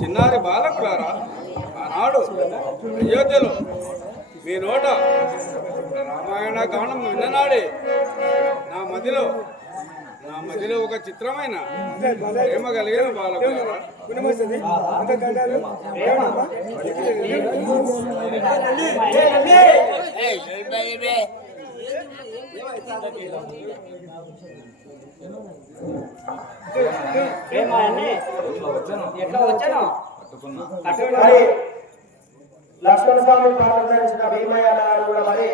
చిన్నారి బాలకులారా, ఆనాడు అయోధ్యలో మీ నోట రామాయణ గానం విన్ననాడే నా మదిలో ఒక చిత్రమైన ప్రేమ కలిగిన బాలకులారా, లక్ష్మణ స్వామి ప్రారంభించిన భీమయ్య కూడా మరి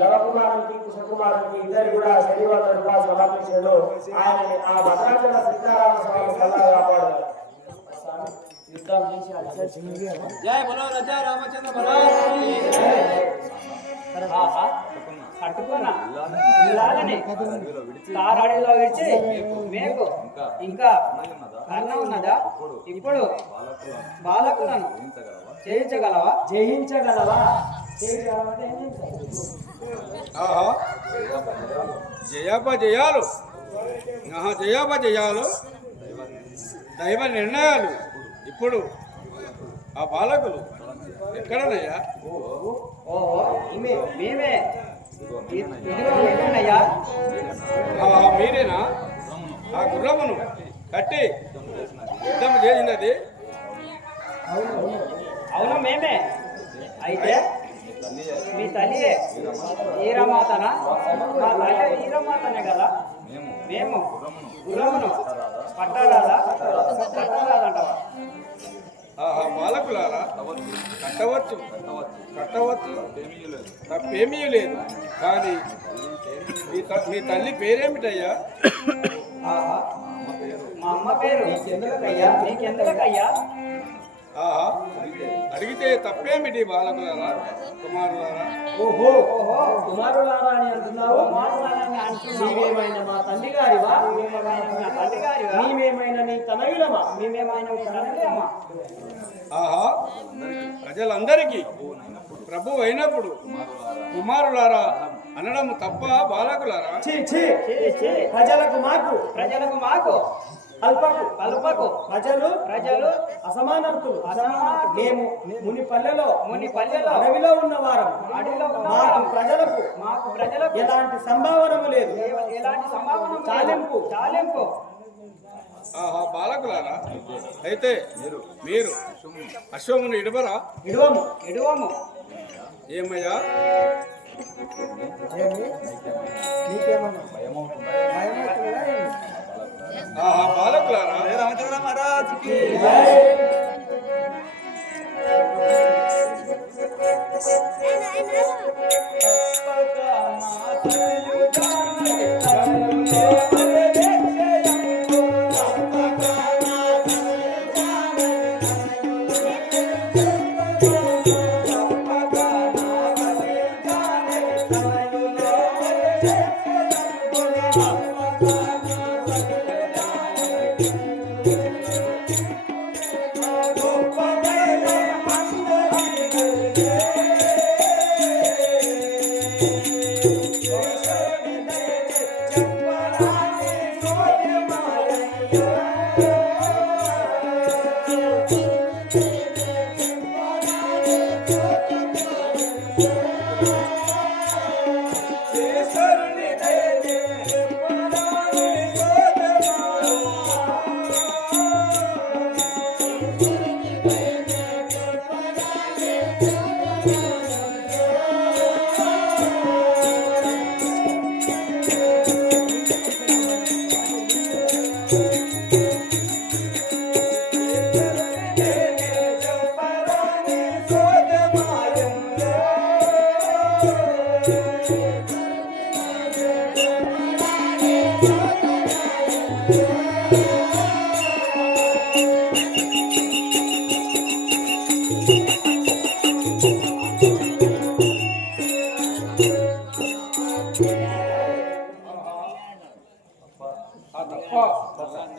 లవకుమారానికి కుశకుమారానికి ఇద్దరు కూడా శనివారం రూపాయలు సమర్పించారు. ఆయన ఆ భద్రాచల సీతారామ స్వామి సలహా కాపాడారు. జయ బలో రాజా రామచంద్ర కట్టుకున్నా ఇలాగనే తారాడిలో విడిచి మేకు ఇంకా కర్ణం ఉన్నదా? ఇప్పుడు బాలకులను జయించగలవా? జయాపజయాలు జయాపజయాలు దైవ నిర్ణయాలు. ఇప్పుడు ఆ బాలకులు ఎక్కడనయ్యా? మేమే మీరేనా ఆ గుర్రమును కట్టి యుద్ధం చేసినది? అవును మేమే. అయితే మీ తల్లియే ఈరమాతనా? మా తల్లి ఈరమాతనే కదా. మేము గుర్రమును పట్టరాదంట. బాలకులారా, కట్టవచ్చు తప్పేమీ లేదు. కానీ మీ తల్లి పేరేమిటయ్యా? మా అమ్మ పేరు నీకెందుకయ్యా? అడిగితే తప్పేమిటి బాలకులారా, కుమారులారా? ఓహో కుమారులారా అని అంటున్నావు. నీవేమైనా మా తండ్రి గారివా? నీవేమైనా నీ తనయులమా? ప్రజలందరికీ ప్రభు అయినప్పుడు కుమారులారా అనడం తప్ప బాలకులారా? ప్రజలకు మాకు అల్పకు ప్రజలు అసమానతులు. మేము ముని పల్లెలో అడవిలో ఉన్నవారం. మాకు ప్రజలకు ఎలాంటి సంభావనము లేదు. చాలింపు బాలకులారా, అయితే మీరు అశ్వమును ఇడువము. ఏమయ్యా? బాలకులారా, రామచంద్ర మహారాజుకి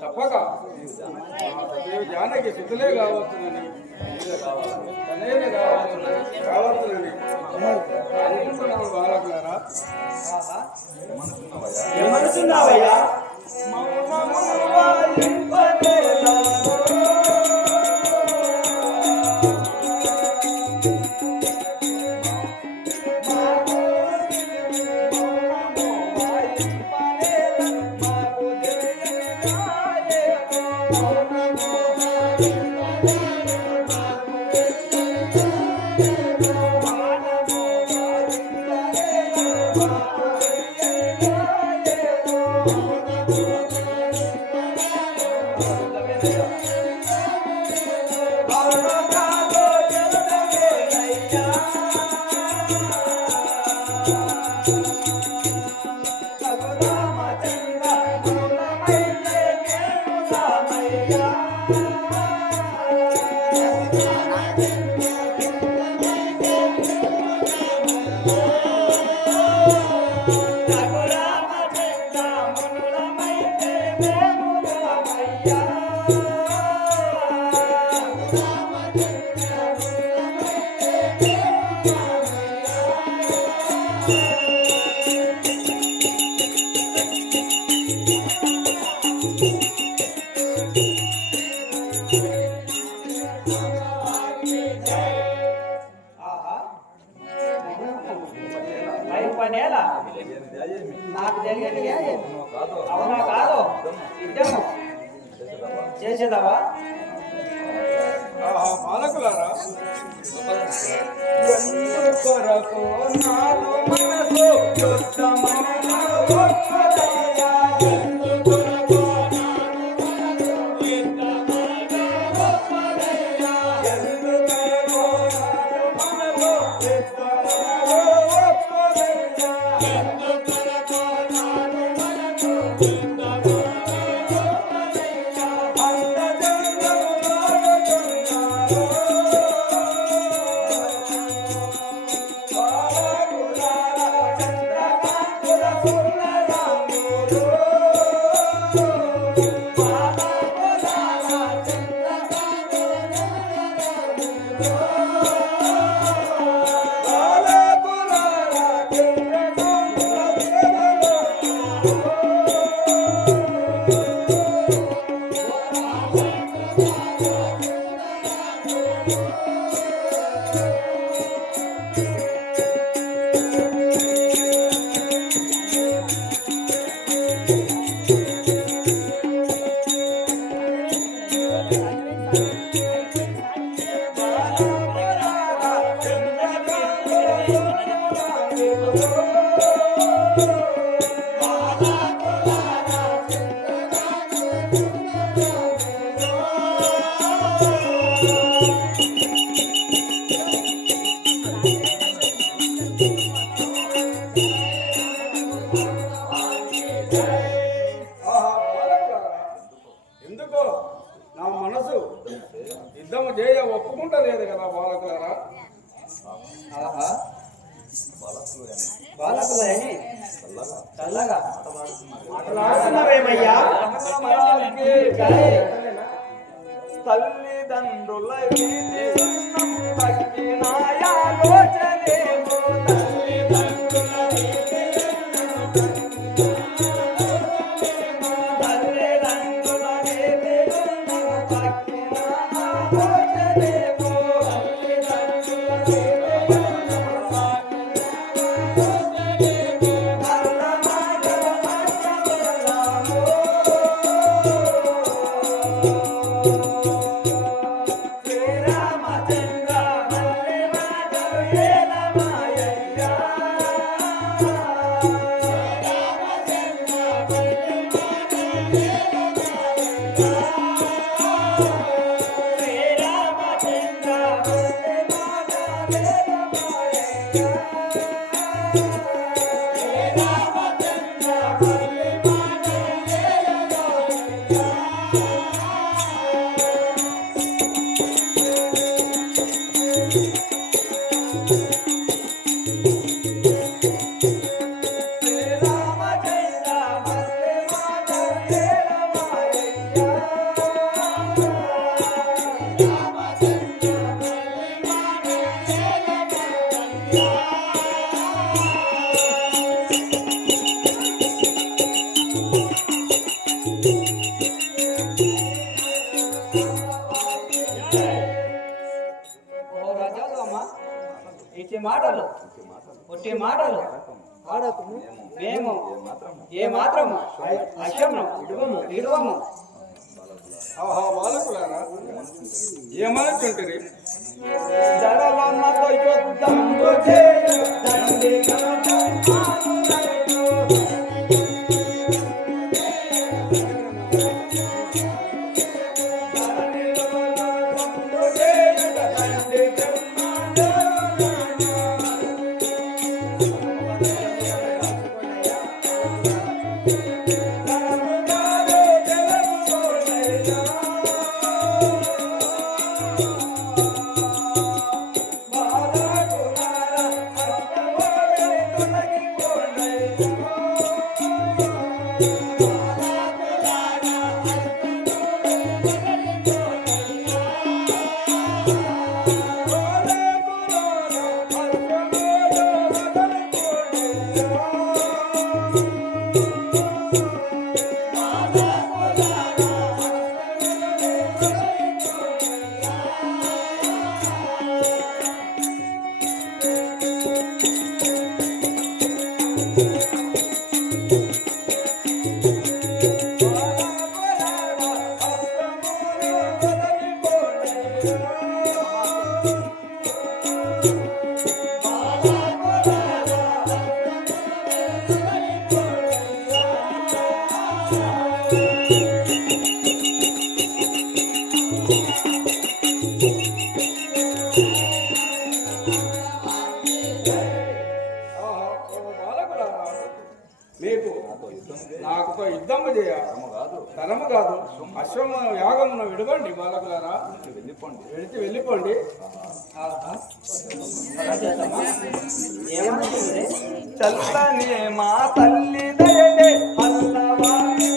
తప్పక జానకి సుతులే కావచ్చునని తనేనే కావచ్చునని అనుకుంటున్నాను బాలకులారా. ఏమనుకున్నావయ్యా? పనేలా నాకు తెలియదు అవునా కాదు ఇద్దాము చేసేదావా బాలకులారా ఎందుకొరకు నాలో మనసు యుద్ధమనగా ఒక్కదయ్యా. ఎందుకొరకు నాలో మనసు యుద్ధమనగా ఒక్కదయ్యా. ఎందుకొరకు నాలో మనసు యుద్ధమనగా ఒక్కదయ్యా. ఎందుకొరకు నాలో మనసు యుద్ధమనగా ఒక్కదయ్యా. ఎందుకో నా మనసు యుద్ధము చేయ ఒప్పుకుంటలేదు కదా బాలకులారా. ఆహా బాలకులని చల్లగా మాట్లాడుతున్నావేమయ్యా? తల్లిదండ్రుల వీధిన్నం తగ్గినాయాలోచనేమో. తల్లిదండ్రుల వీధిన్నం తల్లిదండ్రుల వీధిన్నం తగ్గినాయాలోచనేమో. తల్లిదండ్రుల ఇట్టి మాటలు ఒట్టి మాటలు మేము ఏ మాత్రము అక్షము విడువము ఆహా బాలకులారా ఏమనుకుంటుంది జడలన్నతో యుద్ధము చేయు దండిగా మీకు నాకుతో యుద్ధము చేయ తరము కాదు అశ్వమ యాగమును విడవండి బాలకులారా వెళ్ళిపోండి చల్లని మా తల్లి దయనే పల్లవాని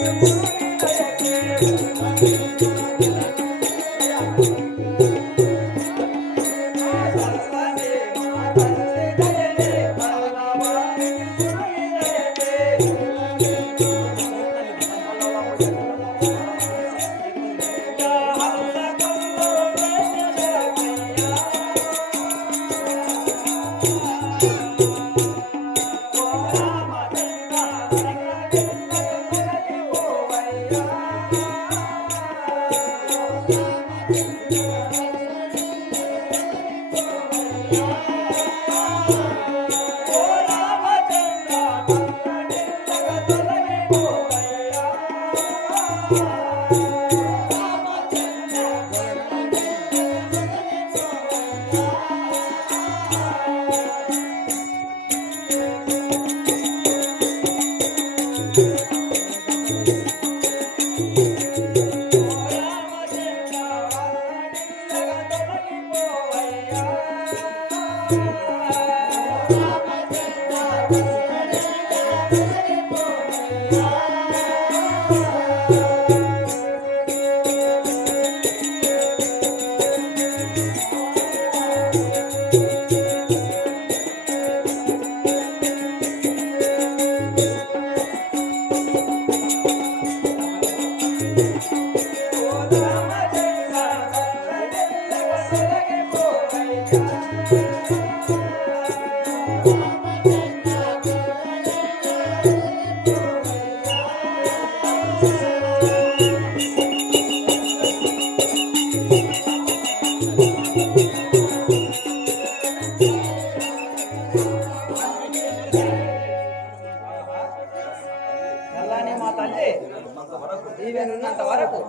దీవెనున్నంత వరకు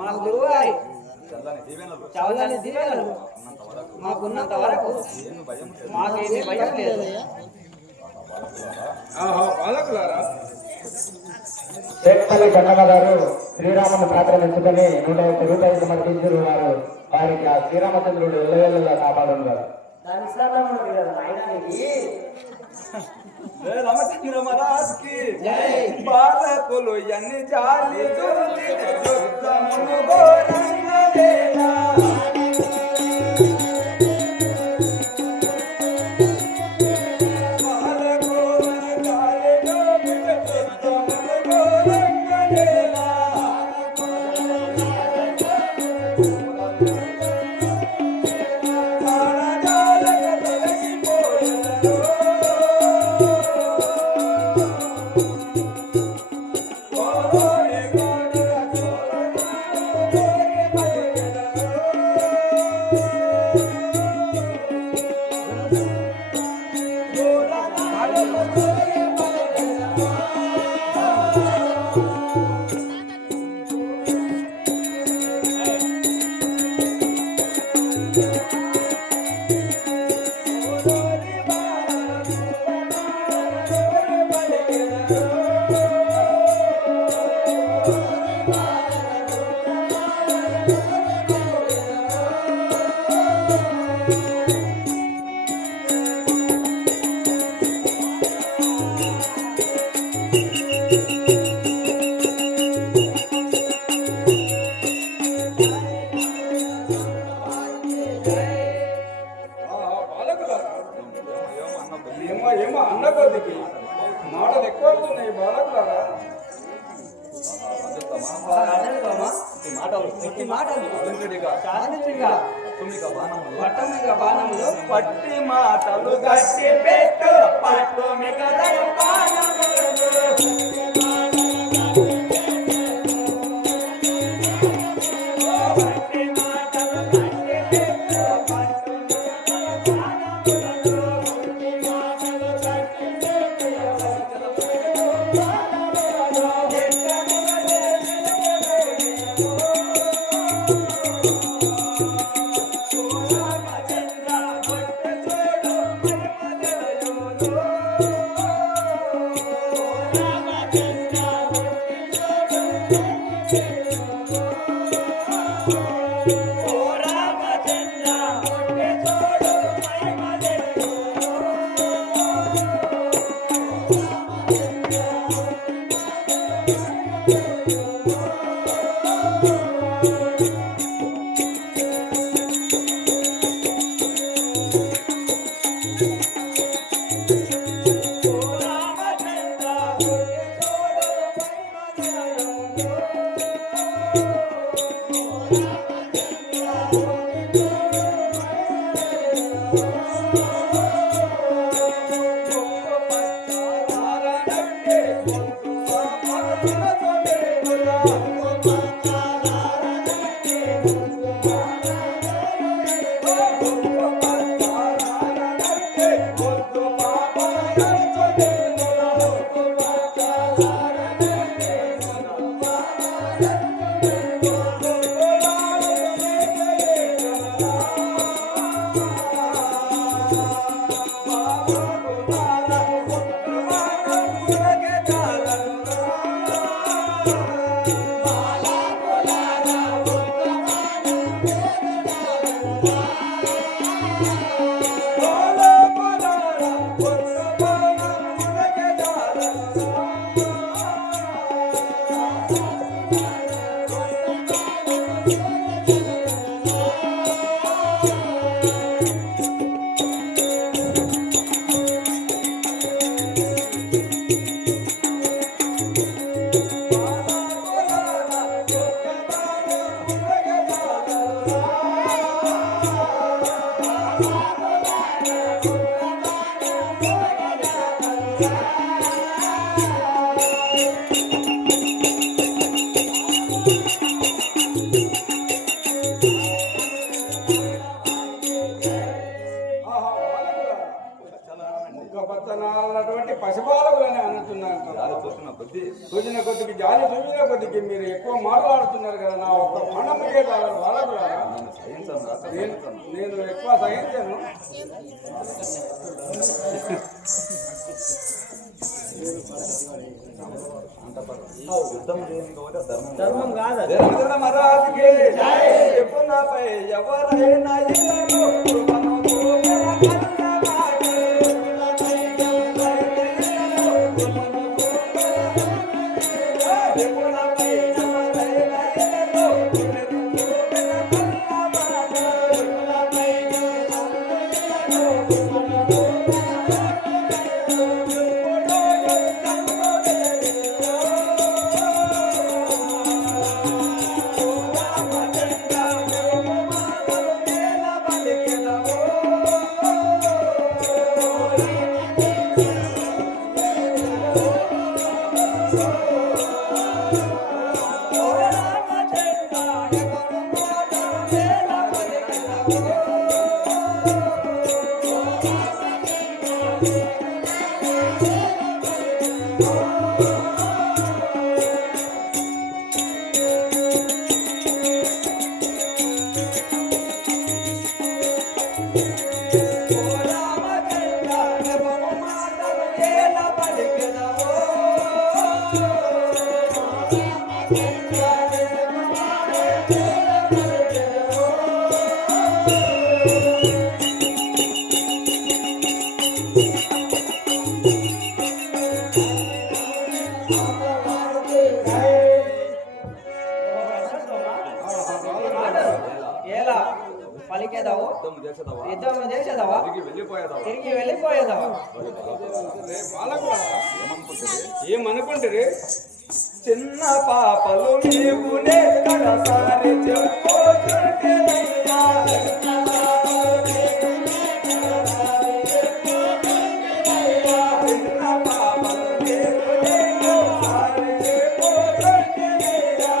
మా గురువుగారి చవలని దీవెనలు మాకున్నంత వరకు మాకేమీ భయం లేదు. బాలకులారా శేఖపల్లి గన్నమ్మ గారు శ్రీరాముని పాత్ర ఎంచుకొని 125 మంది ఇద్దరు వారు వారికి ఆ శ్రీరామచంద్రుడు ఎల్లవేళ్ళ కాపాడున్నారు. రామచంద్ర మహారాజ్ కి బాలకులు ఎన్ని జాలి ఎట్టి మాటలు వెంకటిగా చాలిగా తుమిక బాణములు పట్టమిగ బాణములు పట్టి మాటలు గట్టి పెట్టు పట్టు మిగ పచ్చనాలన్నటువంటి పశుపాలకులని అనుతున్నాను. చూసిన కొద్దికి జాలి చూసిన కొద్దికి మీరు ఎక్కువ మాట్లాడుతున్నారు కదా. నా ఒక్క మనముకే కావాలి వాళ్ళకు నేను ఎక్కువ సహించాను. ధర్మం కాదు మహారాజుకి ఎప్పుడు నాపై ఎవరైనా ఎలా పలికేదావు యుద్ధం చేసేదావా తిరిగి వెళ్ళిపోయేదావా ఏమనుకుంటారు చిన్న పాపలు నీవునే కడసారి చెప్పుకుంటేనయ్యా. చిన్న పాపలు నీవునే కడసారి చెప్పుకుంటేనయ్యా.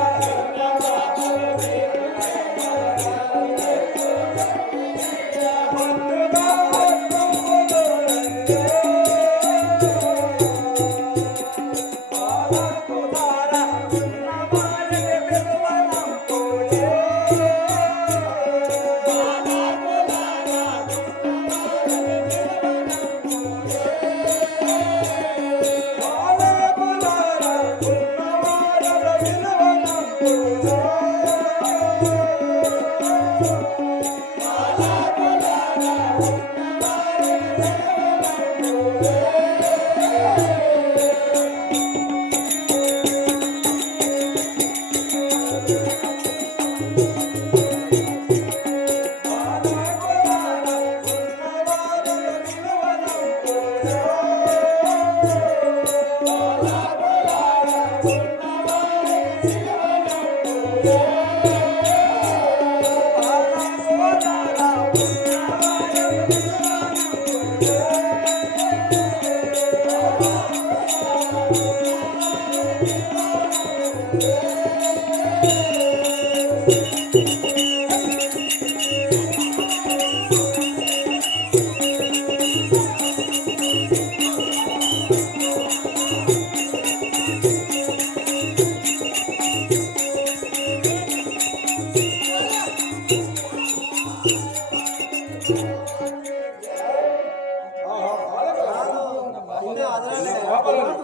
ముందుగా వస్తువులు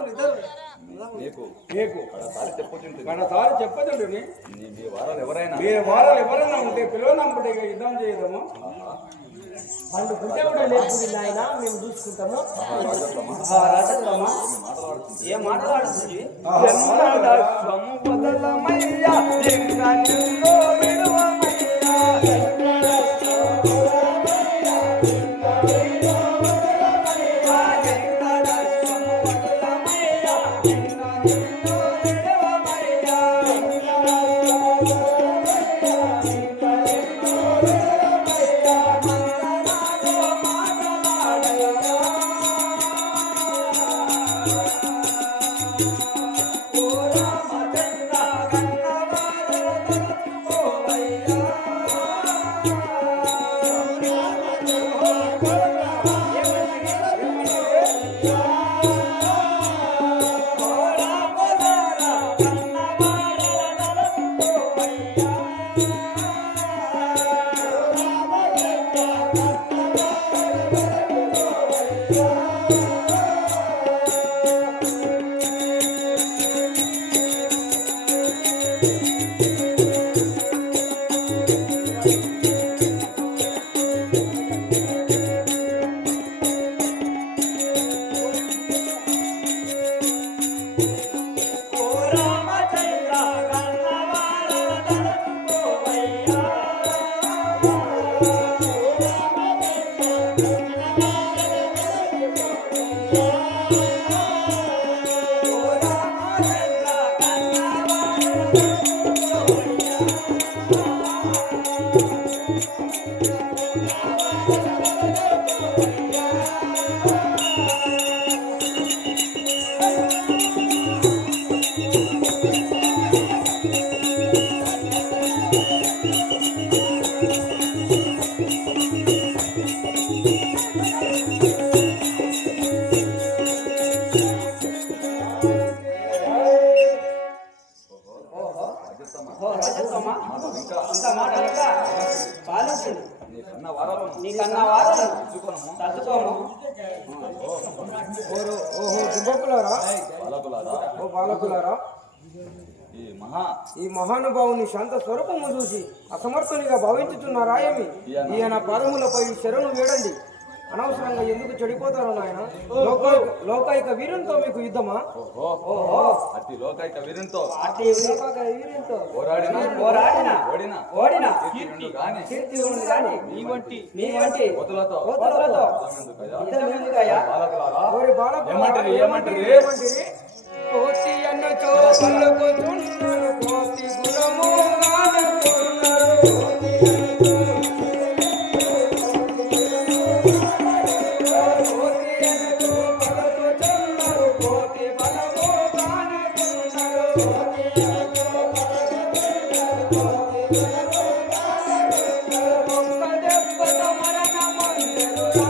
కడసారి చెప్పదండి మీ వారాలు ఎవరైనా మీరు వారాలు ఎవరైనా ఉంటే పిలువనంపటి యుద్ధం చేయదము. పండు గుడ్డ కూడా లేకుండా ఆయన మేము చూసుకుంటాము. రాజత్తమ్మ ఏం మాట్లాడుతుంది? సంపదలమయ్యా ఇంకా నిన్ను విడువమయ్యా. నీకన్నా వారాలు తట్టుకోము. ఓహో దుబ్బకులారా, ఓ బాలకులారా, ఈ మహానుభావుని శాంత స్వరూపము చూసి అసమర్థునిగా భావించుతున్నారా ఏమి? ఈయన పాదములపై శరణు వేడండి. అనవసరంగా ఎందుకు చెడిపోతారు నాయన? లోకాయిక వీరునితో మీకు యుద్ధమా? అతి లోకాయిక వీరునితో ఓడిన కీర్తి ఉంది గాని నీ వంటి వదులతో యుద్ధం ఎందుకయ్యా? ఏమంటారు? కోసి అన్న దెబ్బతో పలుకుతున్నారు కోతి గుణము గానుతున్నారు కోతి అనుకో పలుకుతున్నారు కోతి బలము గానుతున్నారు ఒక్క దెబ్బతో మరణమొందెనురా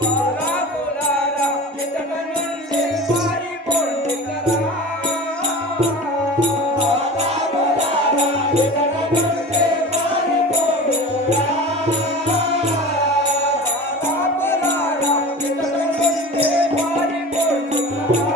పారాకులారా ఇతడ నుండి పారిపోండిరా పారాకులారా ఇతడ నుండి పారిపోండిరా పారాకులారా ఇతడ నుండి పారిపోండిరా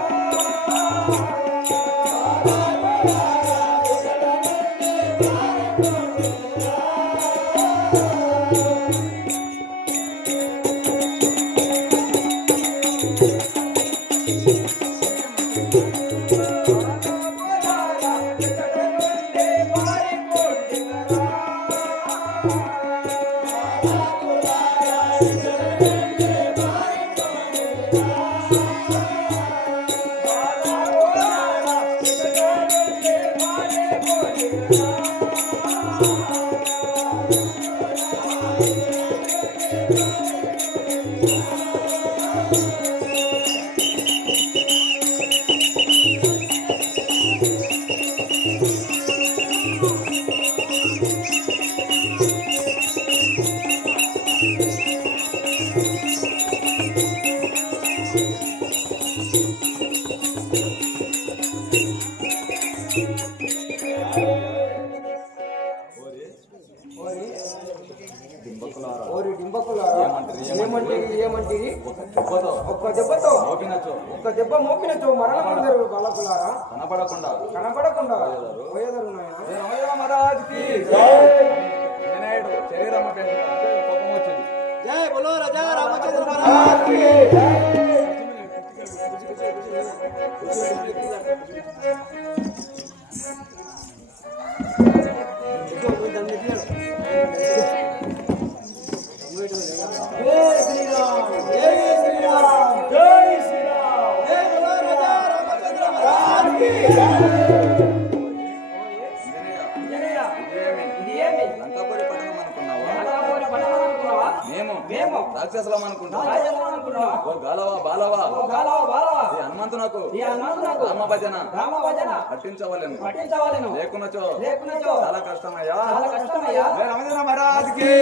ఓరి డింబకులారా ఏమంటిరి ఒక్క దెబ్బ మోపినచో మరణమందరు బాలకులారా కనపడకుండా పోయేదరు నాయన శరీరం కోపం వచ్చింది. జై బోలో రాజా రామచంద్ర మహారాజ్ కి మేము రాక్షసులం అనుకుంటాం. ఓ గాలవా బాలవా హనుమంతునకు రామ భజన పట్టించవలేను లేకున్నచో చాలా కష్టమయ్యా. రామచంద్ర మహారాజ్కి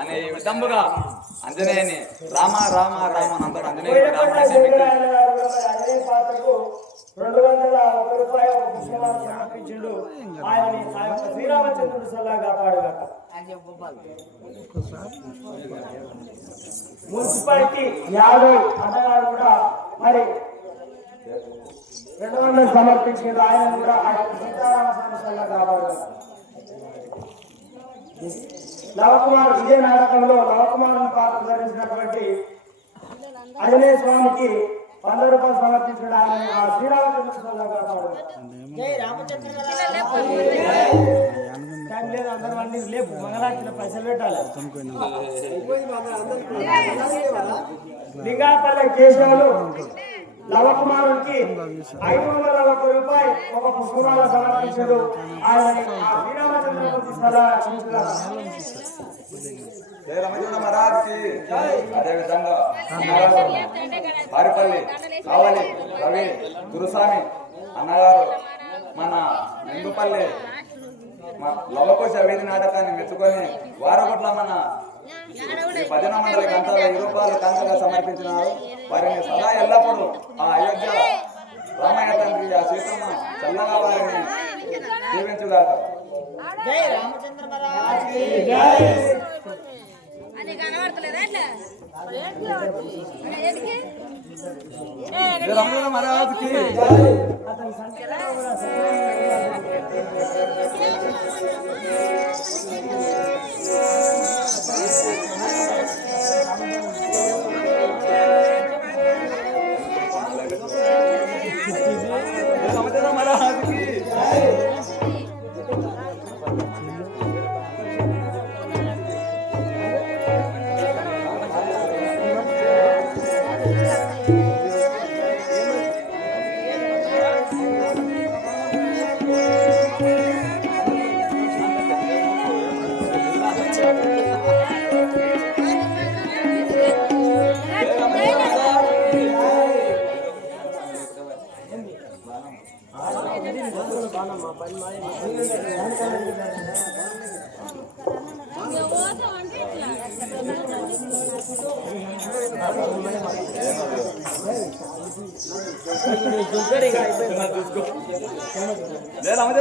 అనే విధంబుగా అంజనేయుని రామ రామ రామ అని అంటాడు. అంజనేయుని రాముని సేవించి అంజనేయ పాత్రకు 201 రూపాయలు ఒక పుష్పమాలను సమర్పించిండు. ఆయనని ఆ యొక్క శ్రీరామచంద్రుడు సల్లా కాపాడుగాక. మున్సిపాలిటీ యాదవ్ అన్నగారు కూడా మరి 200 సమర్పించిండు. ఆయన కూడా ఆ యొక్క సీతారామస్వామి సల్లా కాపాడుగాక. నవకుమార్ విజయ నాటకంలో నవకుమారుని పాత్ర ధరించినటువంటి ఆంజనేయ స్వామికి 100 రూపాయలు సమర్పించిన ఆయన ఆ శ్రీరామచంద్ర సల్లా కాపాడు. టైం లేదు, అందరూ వండి లేపు మంగళార్చిన పైసలు పెట్టాలి. లింగాపల్లె కేశవులు నవకుమారునికి 501 రూపాయలు ఒక పుష్పమాల సమర్పించారు. ఆయన శ్రీరామచంద్రమూర్తి సదా జయ రమచంద్ర మహారాజ్కి అదే విధంగా వారిపల్లి కావాలి రవి గురుస్వామి అన్నగారు మన నిందుపల్లి లవకోశ వీధి నాటకాన్ని మెచ్చుకొని వారగొట్ల మన ఈ భజన మండలికి అంతా 1000 రూపాయలు కాంతగా సమర్పించినారు. వారిని సదా ఎల్లప్పుడూ ఆ అయోధ్య రామయ్య తండ్రి ఆ సీతమ్మ చల్లగా వారిని దీవించుగాక. జై రామచంద్ర మహారాజ్కి అది కనబడతలేదా అట్లా జయ రమచంద్ర మహారాజ్కి రామచంద్ర మహారాజ్కి జయ రామచంద్ర